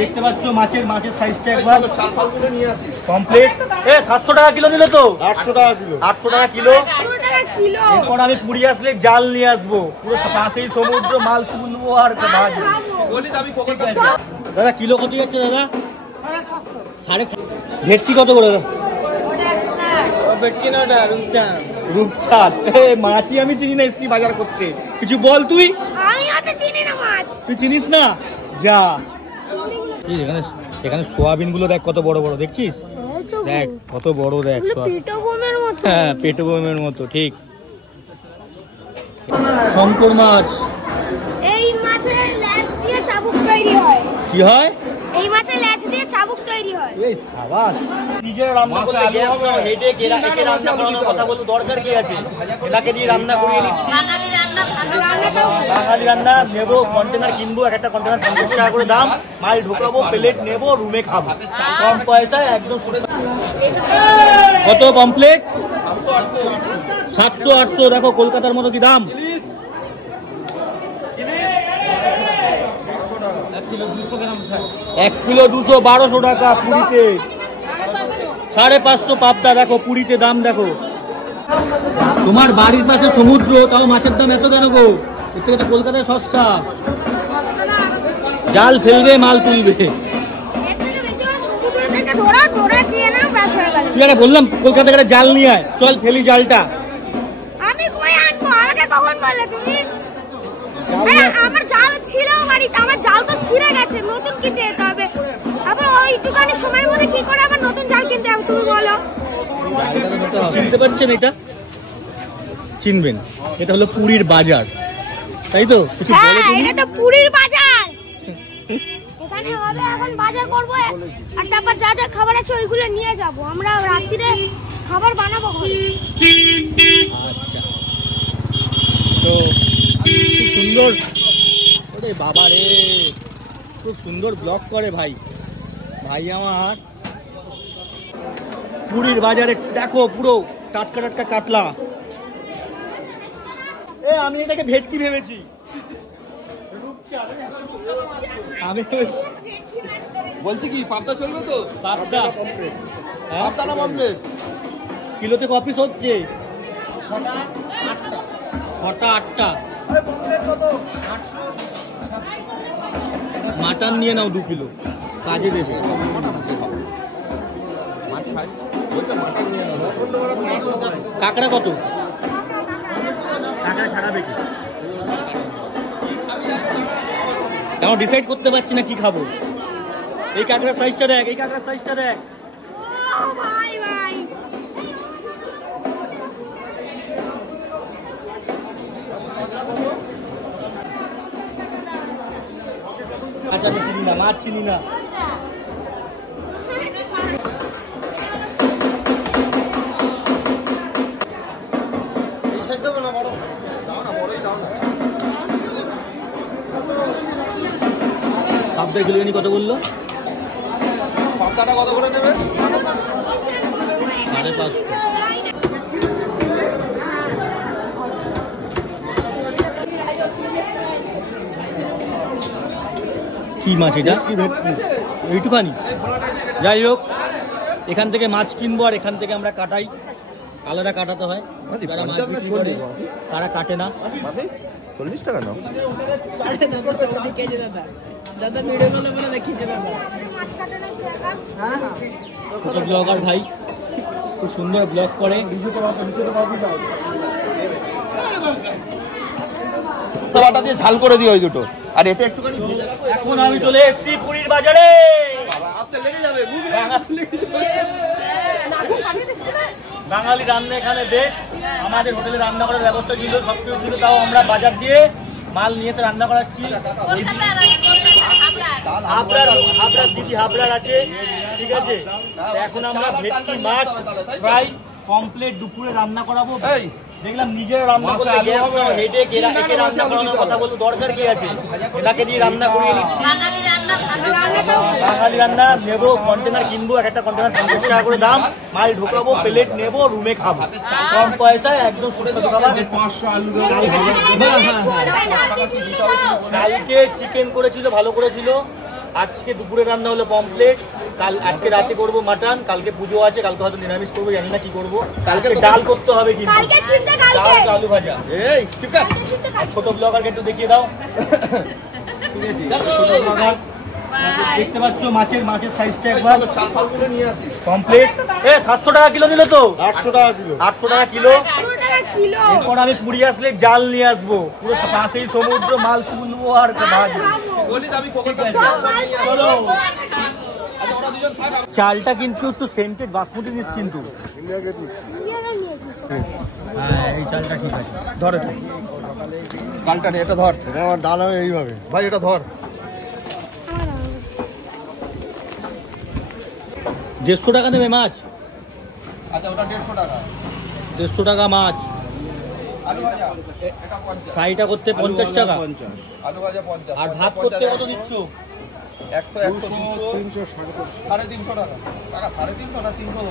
দেখতে পাচ্ছ মাছের সাইজটা একবার কমপ্লিট। 700 টাকা কিলো নিল তো, 800 টাকা কিলো, 800 টাকা কিলো। এরপর আমি পুরী আসলে জাল নিয়ে আসবো, পুরো পাশেই সমুদ্র, মাল তুলবো আর ভাজবো। দাদা কিলো কত যাচ্ছে দাদা? 750। ভেটকি কত করে দাদা? রূপচাঁদ মাছই আমি চিনি না, এসছি বাজার করতে। কিছু বল তুই। তুই চিনিস না? যা। এখানে সোয়াবিন গুলো দেখ কত বড় বড়, দেখছিস? দেখ কত বড়, দেখ হ্যাঁ পেটো বোমের মতো ঠিক। শঙ্কর মাছ। এই মাছের লেজ দিয়ে চাবুক তৈরি হয়। কি হয়? এই মাছের লেজ দিয়ে চাবুক তৈরি হয়। এই সাবাস। নিজে রান্না করতে গ্যাস না, হেডে একে রান্না করানোর কথা বলতে দরকার কি আছে? এটাকে দিয়ে রান্না করিয়ে নিচ্ছি। বাঙালি রান্না নেবো, কন্টেনার কিনবো, একটা কন্টেনার 50 টাকা করে দাম, মাল ঢোকাবো, প্লেট নেবো, রুমে খাবো, কম পয়সায় একদম। কত কমপ্লিট? 700-800। দেখো কলকাতার মতো কি দাম। 1 কিলো 200, 1200 টাকা পুরীতে। 550 পাবদা। দেখো পুরীতে দাম দেখো। তোমার বাড়ির পাশে সমুদ্র, তাও মাছের দাম এত কেন গো? এর থেকে তো কলকাতায় সস্তা। জাল ফেলবে, মাল তুলবে। তুই আরে বললাম কলকাতা থেকে জাল নিয়ে আয়, চল ফেলি জালটা। আমি কই আনবো? আমাকে কখন বললে তুমি? আমার জাল ছিল বাড়িতে, আমার জাল তো ছিঁড়ে গেছে, নতুন কিনতে যেতে হবে। আবার ওইটুখানি সময়ের মধ্যে কি করে আবার নতুন জাল কিনতে হবে তুমি বলো? চিনতে পারছেন এটা? চিনবেন, এটা হলো পুরীর বাজার, তাই তো? কিছু বলো তুমি। এটা তো পুরীর বাজার। এখানে হবে এখন বাজার করব, আর তারপর যা যা খাবার আছে ওইগুলো নিয়ে যাব। আমরা রাত্রিরে খাবার বানাবো। আচ্ছা, তো খুব সুন্দর। ওরে বাবা রে, খুব সুন্দর ব্লগ করে ভাই আমার। পুরীর বাজারে দেখো পুরো টাটকা টাটকা কাতলা। আমি এটাকে ভেটকি ভেবেছি। আমি বলছি কি পাবদা চলবে তো? পাবদা পাবদা না পমফ্রেট? কিলোতে কপিস হচ্ছে 6টা 8টা। মাটন নিয়ে নাও 2 কিলো, কাজে দেবে। কাঁকড়া কত? কাঁকড়া ছাড়াবে কি? এখন ডিসাইড করতে পারছি না কি খাবো। এই কাঁকড়ার সাইজটা দেখ, এই কাঁকড়ার সাইজটা দেখ। আচ্ছা আমি চিনি না, মাছ চিনি না। পাবদা কিলো কত বললো? পাবদাটা কত করে নেবে? 550। কি মাছ এটা? এইটুখানি। যাই হোক, এখান থেকে মাছ কিনবো আর এখান থেকে আমরা কাটাই, আলাদা কাটাতে হয়। যারা মাছ বিক্রি করে তারা কাটে না। 40 টাকা নাও। ছোট ব্লগার ভাই, খুব সুন্দর ব্লগ করে। দিয়ে ঝাল করে দিও ওই দুটো, আর এটা একটুখানি। এখন আমি চলে এসেছি পুরীর বাজারে। বাঙালি রান্না এখানে বেশ। আমাদের হোটেলে রান্না করার ব্যবস্থা ছিল, সবকিছু ছিল, তাও আমরা বাজার দিয়ে মাল নিয়ে এসে রান্না করাচ্ছি। হাবড়ার দিদি হাবড়ার আছে, ঠিক আছে। এখন আমরা ভেটকি মাছ ফ্রাই কমপ্লিট দুপুরে রান্না করাবো। দেখলাম নিজের রান্না করতে গ্যাস না, হেডে একে রান্না করানোর কথা বলতে দরকার কি আছে? এটাকে দিয়ে রান্না করিয়ে নিচ্ছি। বাঙালি রান্না নেবো, কন্টেনার কিনবো, একটা কন্টেনার 50 টাকা করে দাম, মাল ঢোকাবো, প্লেট নেবো, রুমে খাবো, কম পয়সায় একদম সুস্বাদু খাবার। 500 আলু। কালকে চিকেন করেছিল, ভালো করেছিল। আজকে দুপুরে রান্না হলো পমপ্লেট, আজকে রাতে করবো মাটন, কালকে পুজো আছে, কালকে হয়তো নিরামিষ করবো, জানি না কি করবো। কালকে ডাল করতে হবে কিন্তু, কালকে চিন্তা কালকে ডাল আলু ভাজা। এই ঠিক আছে আর ছোট ব্লগারকে একটু দেখিয়ে দাও। ঠিক আছে, ছোট ব্লগার দেখতে পাচ্ছ, মাছের সাইজটা একবার কমপ্লিট। 700 টাকা কিলো নিল তো, 800 টাকা কিলো। 800 টাকা কিলো। 100 টাকা কিলো। এরপর আমি পুরী আসলে জাল নিয়ে আসবো, পুরো পাশেই সমুদ্র, মাল তুলবো আর ভাজবো। চলো। চালটা কিন্তু একটু সেন্টেড বাসমতি নিস কিন্তু। হ্যাঁ, এই চালটা ঠিক আছে। ধরে কালটা নে, এটা ধর। এটা আমার ডাল হবে এইভাবে। ভাই এটা ধর। 150 টাকা নেবে মাছ। আচ্ছা ওটা 150 টাকা। 150 টাকা মাছ। আলু ভাজা এটা 50। ফ্রাইটা করতে 50 টাকা। আলু ভাজা 50। আর ভাত করতে কত দিচ্ছ? 100 100 300 300 350 টাকা। টাকা 350 না 300।